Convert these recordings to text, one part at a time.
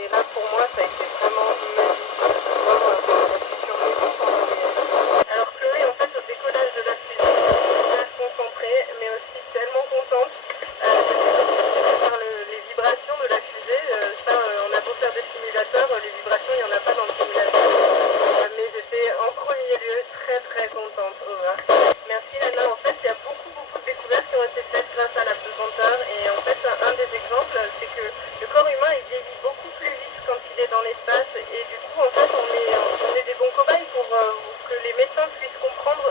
Et là, pour moi, ça a été vraiment magique de voir la future maison s'envoler. Alors Chloé, en fait, au décollage de la fusée, super concentrée, mais aussi tellement contente. J'étais obsédée par les vibrations de la fusée. On a beau faire des simulateurs, les vibrations, il n'y en a pas dans le simulateur. Mais j'étais en premier lieu très très contente. Over. Merci Lana. En fait, il y a beaucoup de découvertes qui ont été faites grâce à la pesanteur. Et en fait, un des exemples, c'est que le corps humain il vieillit beaucoup plus vite quand il est dans l'espace. Et du coup, en fait, on est des bons cobayes pour que les médecins puissent comprendre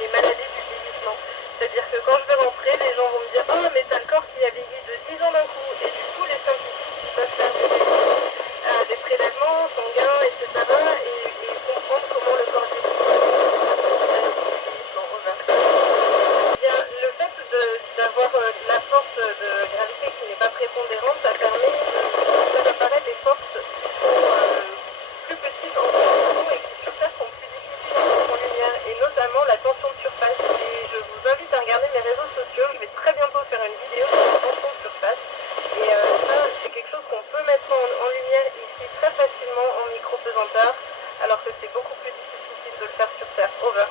les maladies du vieillissement. C'est-à-dire que quand je vais rentrer, les gens vont me dire «Oh, mais t'as le corps qui a vieilli de 10 ans d'un coup». Et du coup, les scientifiques ils peuvent faire des prélèvements sanguins, etc. Et comprendre comment le corps vieillit. Bien, le fait d'avoir la force de gravité qui n'est pas prépondérante, ça permet de faire apparaître des forces qui sont plus petites en tension et qui sur Terre sont plus difficiles en lumière, et notamment la tension de surface. Et je vous invite à regarder mes réseaux sociaux, je vais très bientôt faire une vidéo sur la tension de surface. Et ça, c'est quelque chose qu'on peut mettre en lumière ici très facilement en micro-pesanteur, alors que c'est beaucoup plus difficile de le faire sur Terre. Over.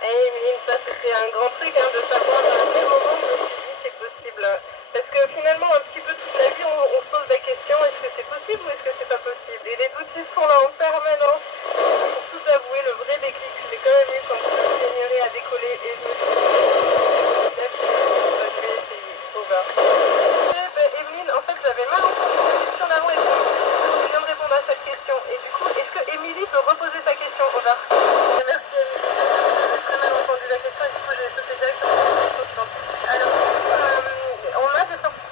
Et Emeline, ça c'était un grand truc de savoir à quel moment je me suis dit c'est possible. Parce que finalement, un petit peu toute la vie, on se pose la question, est-ce que c'est possible ou est-ce que c'est pas possible? Et les doutes ils sont là en permanence. Pour tout avouer, le vrai déclic, je l'ai quand même eu quand l'ingénierie a décollé et je me suis dit, je vais essayer. Over. Emeline, en fait, j'avais mal entendu la question d'avant et je viens de répondre à cette question. Et du coup, est-ce que Émilie peut reposer sa question? Over. Merci Émilie. J'ai très mal entendu la question et du coup, j'ai sauté directement sur la question suivante. Alors, on a des sorties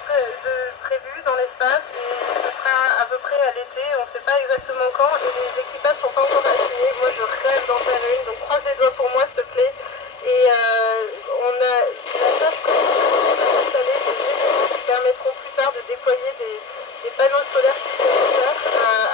prévues dans l'espace et ce sera à peu près à l'été. On ne sait pas exactement quand et les équipages ne sont pas encore assignés. Moi, je rêve d'en faire une, donc croise les doigts pour moi, s'il te plaît. Et on a la tâche que installer des génies qui permettront plus tard de déployer des panneaux solaires supplémentaires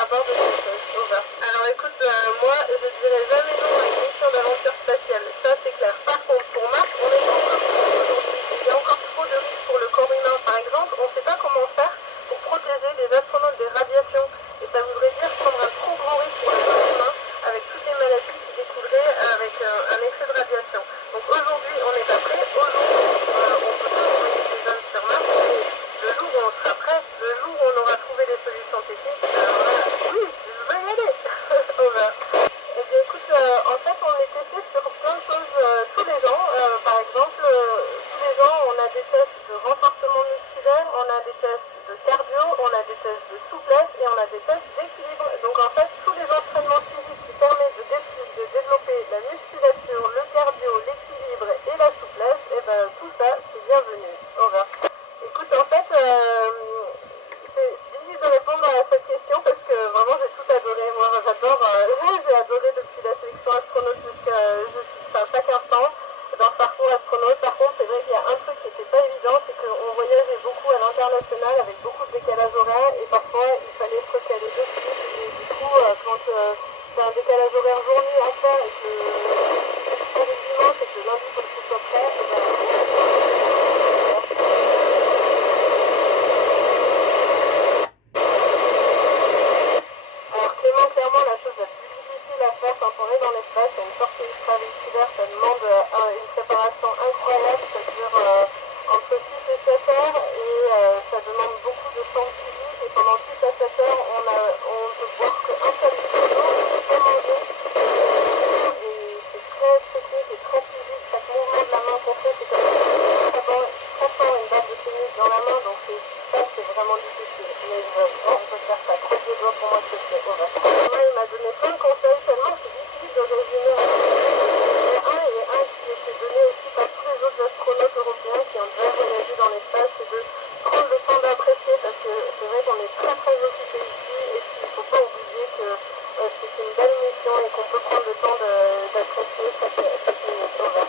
à bord de cette Over. Alors écoute, moi je dirais jamais non à une mission d'aventure spatiale, ça c'est clair. Par contre, pour Mars, on est pas encore prêt aujourd'hui. Il y a encore trop de risques pour le corps humain. Par exemple, on ne sait pas comment faire pour protéger les astronautes des radiations. Et ça voudrait dire prendre un trop grand risque pour le corps humain avec toutes les maladies qui découleraient avec un excès de radiation. Donc aujourd'hui, on n'est pas prêt. Aujourd'hui, on peut pas envoyer des hommes sur Mars. Mais le jour où on sera prêt, le jour où on aura trouvé des solutions techniques, alors là, oui, je veux y aller. Over. Eh bien, écoute, en fait, on est testé sur plein de choses tous les ans. Par exemple, tous les ans, on a des tests de renforcement musculaire, on a des tests de cardio, on a des tests de souplesse et on a des tests d'équilibre. Donc, en fait, tous les entraînements physiques qui permettent de développer la musculature, le cardio, l'équilibre et la souplesse, et ben tout ça, c'est bienvenu. Over. Écoute, en fait, c'est difficile de répondre à cette question parce que vraiment j'ai tout adoré. Moi j'adore, j'ai adoré depuis la sélection astronaute jusqu'à chaque instant dans ce parcours astronaute. Par contre, c'est vrai qu'il y a un truc qui n'était pas évident, c'est qu'on voyageait beaucoup à l'international avec beaucoup de décalage horaire et parfois il fallait se recaler dessus. Et du coup, quand c'est un décalage horaire jour-nuit à faire et que le dimanche et que le lundi il faut que tout soit prêt, et ben, alors Clément, clairement, la chose la plus difficile à faire quand on est dans l'espace, c'est une sortie extravéhiculaire, ça demande une préparation incroyable, ça dure entre 6 et 7 heures et ça demande beaucoup de temps physique et pendant 6 à 7 heures, on peut boire qu'un seul litre d'eau, on ne peut pas manger et c'est très technique et très physique, chaque mouvement de la main qu'on fait, c'est comme si on avait une balle de tennis dans la main, donc ça c'est vraiment difficile. Mais je peux faire ça, croise les doigts pour moi que c'est over. Moi, il m'a donné plein de conseils, tellement c'est difficile de résumer un qui était donné aussi par tous les autres astronautes européens qui ont déjà voyagé dans l'espace, c'est de prendre le temps d'apprécier parce que c'est vrai qu'on est très très occupé ici et qu'il ne faut pas oublier que c'est une belle mission et qu'on peut prendre le temps d'apprécier chaque minute. Over.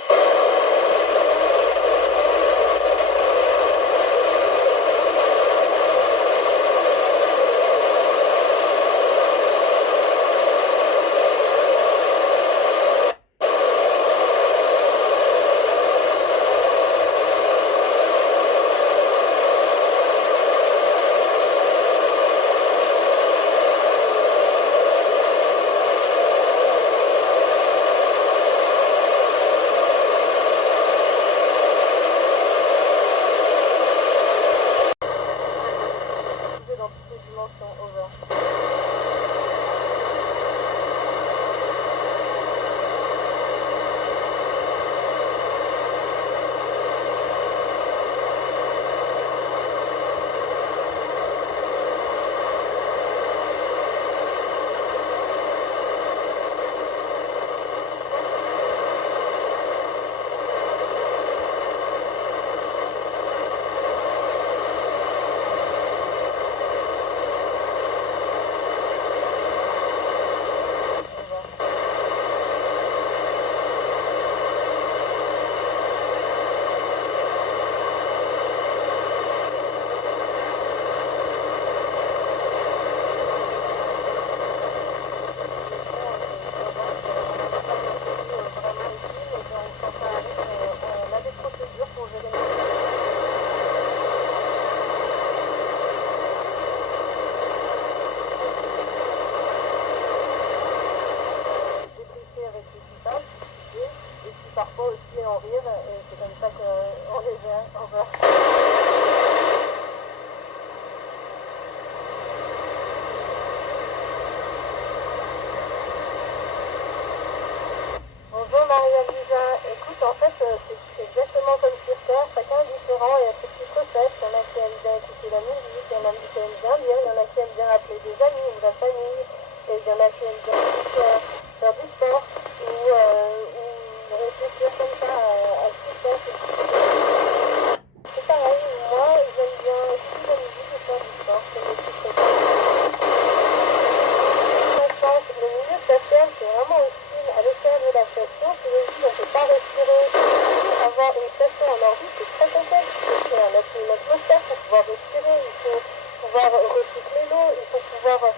intervention, over. Parfois aussi en rire, et c'est comme ça qu'on les vient. Bonjour Maria-Lisa, écoute, en fait c'est exactement comme sur Terre, chacun est différent et a ses petites recettes. Il y en a qui aiment bien écouter la musique, il y en a qui aiment bien lire, il y en a qui aiment bien appeler des amis ou la famille, et il y en a qui aiment bien faire du sport ou réfléchir comme ça à ce qui se passe. C'est pareil, moi j'aime bien écouter la musique et faire du sport, c'est mes petites recettes. Le milieu facial, c'est vraiment utile à l'extérieur de la station. Si le vide, on ne peut pas respirer. Avoir une station en orbite, c'est très complexe. Il faut créer une atmosphère pour pouvoir respirer. Il faut pouvoir recycler l'eau. Il faut pouvoir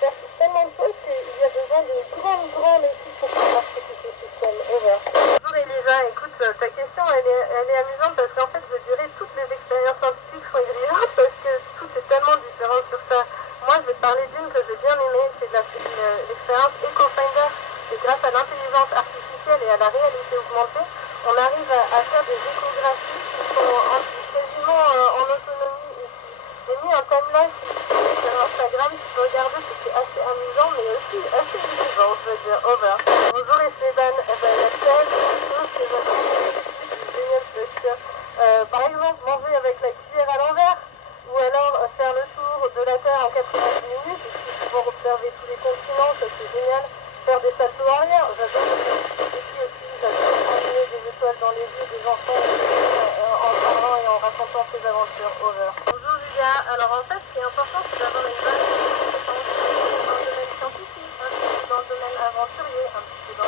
faire tellement de choses qu'il y a besoin d'une grande équipe pour pouvoir marcher tous ces systèmes. Over. Bonjour Elisa, écoute, ta question elle est amusante parce qu'en fait je dirais toutes les expériences scientifiques sont grivantes parce que tout est tellement différent sur ça. Moi je vais te parler d'une que j'ai bien aimée, c'est l'expérience EcoFinder. Et grâce à l'intelligence artificielle et à la réalité augmentée, on arrive à faire des échographies qui sont quasiment en autonomie et qui est mis en timeline sur Instagram. Tu peux regarder, c'est assez amusant mais aussi assez vivant, je veux dire. Over. Bonjour Esteban, la seule chose que j'attends c'est génial parce que par exemple manger avec la cuillère à l'envers ou alors faire le tour de la Terre en 90 minutes et puis pouvoir observer tous les continents, ça c'est génial. Faire des saltos arrière, j'adore aussi, j'adore emmener des étoiles dans les yeux des enfants en parlant et en racontant ses aventures. Over. Bonjour Julia, alors en fait ce qui est important c'est d'avoir une base de compétences dans le domaine scientifique, un petit peu dans le domaine aventurier, un petit peu dans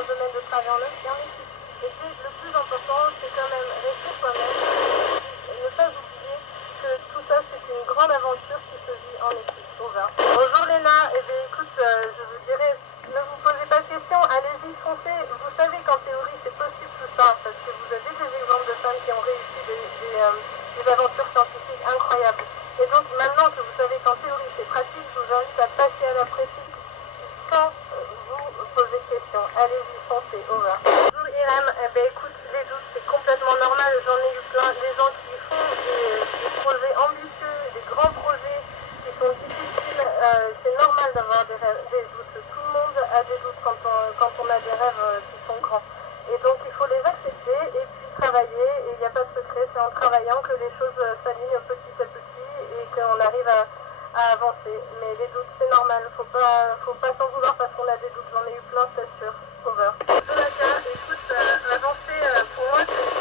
le domaine de travail en équipe. Et puis le plus important c'est quand même rester soi-même, ne pas oublier que tout ça c'est une grande aventure qui se vit en équipe. Over. Bonjour Léna, eh bien écoute, je vous dirais, ne vous posez pas de questions, allez-y, foncez. Vous savez qu'en théorie c'est possible tout ça, parce que vous avez des exemples de femmes qui ont réussi des aventures scientifiques incroyables. Et donc maintenant que vous savez qu'en théorie c'est pratique, je vous invite à passer à la pratique quand vous posez de questions. Allez-y, foncez. Over. Bonjour Iram, eh bien écoute, les doutes c'est complètement normal, j'en ai eu plein, des gens qui font des projets ambitieux, des grands projets qui sont difficiles, c'est normal d'avoir des doutes. Tout le monde a des doutes quand on a des rêves qui sont grands. Et donc il faut les accepter et puis travailler. Et il n'y a pas de secret, c'est en travaillant que les choses s'alignent petit à petit et qu'on arrive à avancer. Mais les doutes c'est normal, faut pas s'en vouloir parce qu'on a des doutes. J'en ai eu plein, c'est sûr. Over. Bonjour Nadia, écoute, avancer pour moi c'est